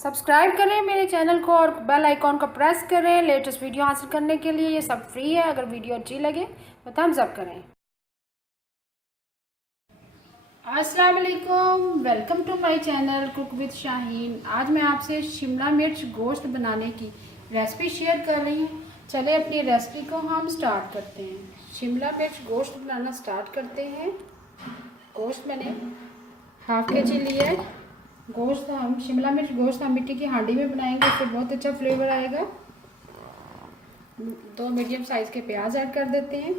Subscribe करें मेरे channel को और बेल आइकॉन को प्रेस करें लेटेस्ट वीडियो हासिल करने के लिए। ये सब फ्री है। अगर वीडियो अच्छी लगे तो थम्स अप करें। अस्सलाम वालेकुम, welcome to my channel cook with Shaheen. आज मैं आपसे शिमला मिर्च गोश्त बनाने की रेसिपी शेयर कर रही हूँ। चले अपनी रेसिपी को हम स्टार्ट करते हैं। शिमला मिर्च गोश्त बनाना स्टार्ट करते हैं। गोश्त मैंने हाफ के जी लिया है। गोश्त हम शिमला मिर्च गोश्त हम मिट्टी की हांडी में बनाएंगे, उससे बहुत अच्छा फ्लेवर आएगा। 2 मीडियम साइज के प्याज ऐड कर देते हैं।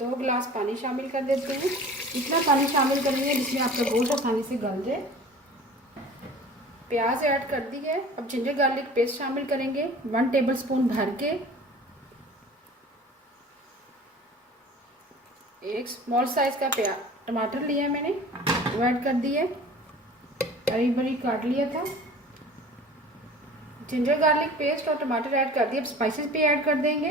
2 गिलास पानी शामिल कर देते हैं। इतना पानी शामिल करेंगे जिसमें आपका गोश्त आसानी से गल जाए। प्याज ऐड कर दी है। अब जिंजर गार्लिक पेस्ट शामिल करेंगे 1 टेबलस्पून भर के। एक स्मॉल साइज का टमाटर लिया मैंने, वो ऐड कर दिए, बड़ी बड़ी काट लिया था। जिंजर गार्लिक पेस्ट और टमाटर ऐड कर दिए। अब स्पाइसेस भी ऐड कर देंगे।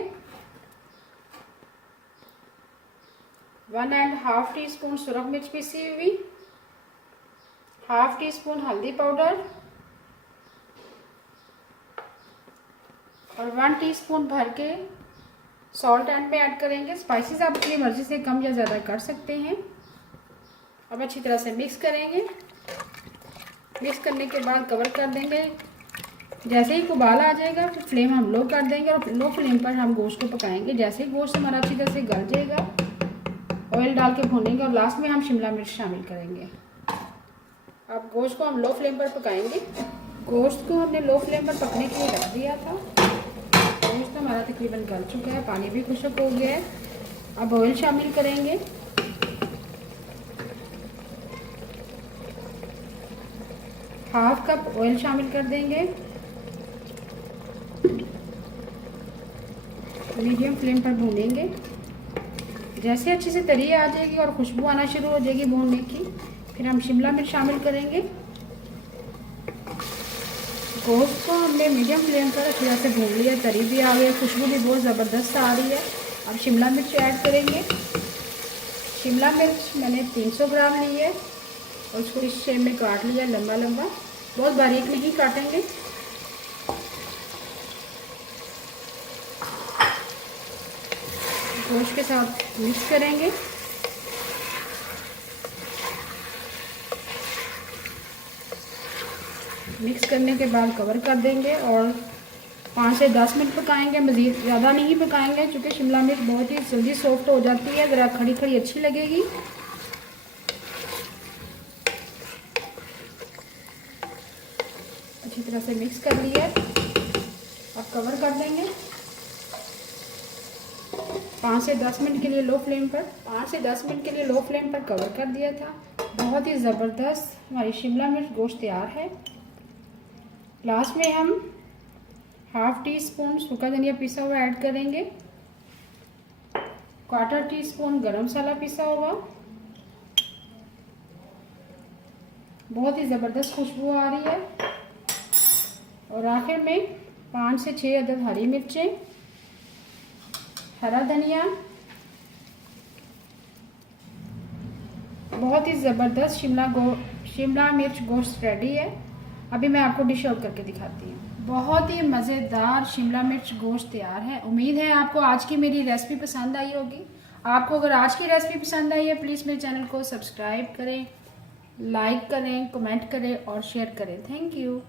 1.5 टीस्पून सुरख मिर्च पीसी हुई, 1/2 टीस्पून हल्दी पाउडर और 1 टीस्पून भर के सॉल्ट एंड में ऐड करेंगे। स्पाइसेस आप अपनी मर्जी से कम या ज़्यादा कर सकते हैं। अब अच्छी तरह से मिक्स करेंगे। मिक्स करने के बाद कवर कर देंगे। जैसे ही उबाल आ जाएगा तो फ्लेम हम लो कर देंगे और लो फ्लेम पर हम गोश्त को पकाएंगे। जैसे ही गोश्त हमारा अच्छी तरह से गल जाएगा, ऑयल डाल के भूनेंगे और लास्ट में हम शिमला मिर्च शामिल करेंगे। अब गोश्त को हम लो फ्लेम पर पकाएंगे। गोश्त को हमने लो फ्लेम पर पकने के लिए रख दिया था। गोश्त हमारा तकरीबन गल चुका है, पानी भी खुश्क हो गया है। अब ऑयल शामिल करेंगे। हाफ कप ऑयल शामिल कर देंगे। मीडियम फ्लेम पर भूनेंगे। जैसे अच्छे से तरी आ जाएगी और खुशबू आना शुरू हो जाएगी भूनने की, फिर हम शिमला मिर्च शामिल करेंगे। गोश्त को हमने मीडियम फ्लेम पर अच्छी तरह से भून लिया, तरी भी आ गई, खुशबू भी बहुत ज़बरदस्त आ रही है। अब शिमला मिर्च ऐड करेंगे। शिमला मिर्च मैंने 300 ग्राम ली है और उसको इस शेप में काट लिया, लंबा लंबा, बहुत बारीक नहीं काटेंगे। गोश्त के साथ मिक्स करेंगे। मिक्स करने के बाद कवर कर देंगे और 5 से 10 मिनट पकाएंगे। मज़ीद ज़्यादा नहीं पकाएंगे क्योंकि शिमला मिर्च बहुत ही जल्दी सॉफ्ट हो जाती है, ज़रा खड़ी खड़ी अच्छी लगेगी। अच्छी तरह से मिक्स कर लिया। अब कवर कर देंगे 5 से 10 मिनट के लिए लो फ्लेम पर। 5 से 10 मिनट के लिए लो फ्लेम पर कवर कर दिया था। बहुत ही ज़बरदस्त हमारी शिमला मिर्च गोश्त तैयार है। लास्ट में हम 1/2 टीस्पून सूखा धनिया पिसा हुआ ऐड करेंगे, 1/4 टीस्पून गरम मसाला पिसा हुआ। बहुत ही ज़बरदस्त खुशबू आ रही है। और आखिर में 5 से 6 अदद हरी मिर्चें, हरा धनिया। बहुत ही ज़बरदस्त शिमला मिर्च गोश्त रेडी है। अभी मैं आपको डिश आउट करके दिखाती हूँ। बहुत ही मज़ेदार शिमला मिर्च गोश्त तैयार है। उम्मीद है आपको आज की मेरी रेसिपी पसंद आई होगी। आपको अगर आज की रेसिपी पसंद आई है प्लीज़ मेरे चैनल को सब्सक्राइब करें, लाइक करें, कमेंट करें और शेयर करें। Thank you.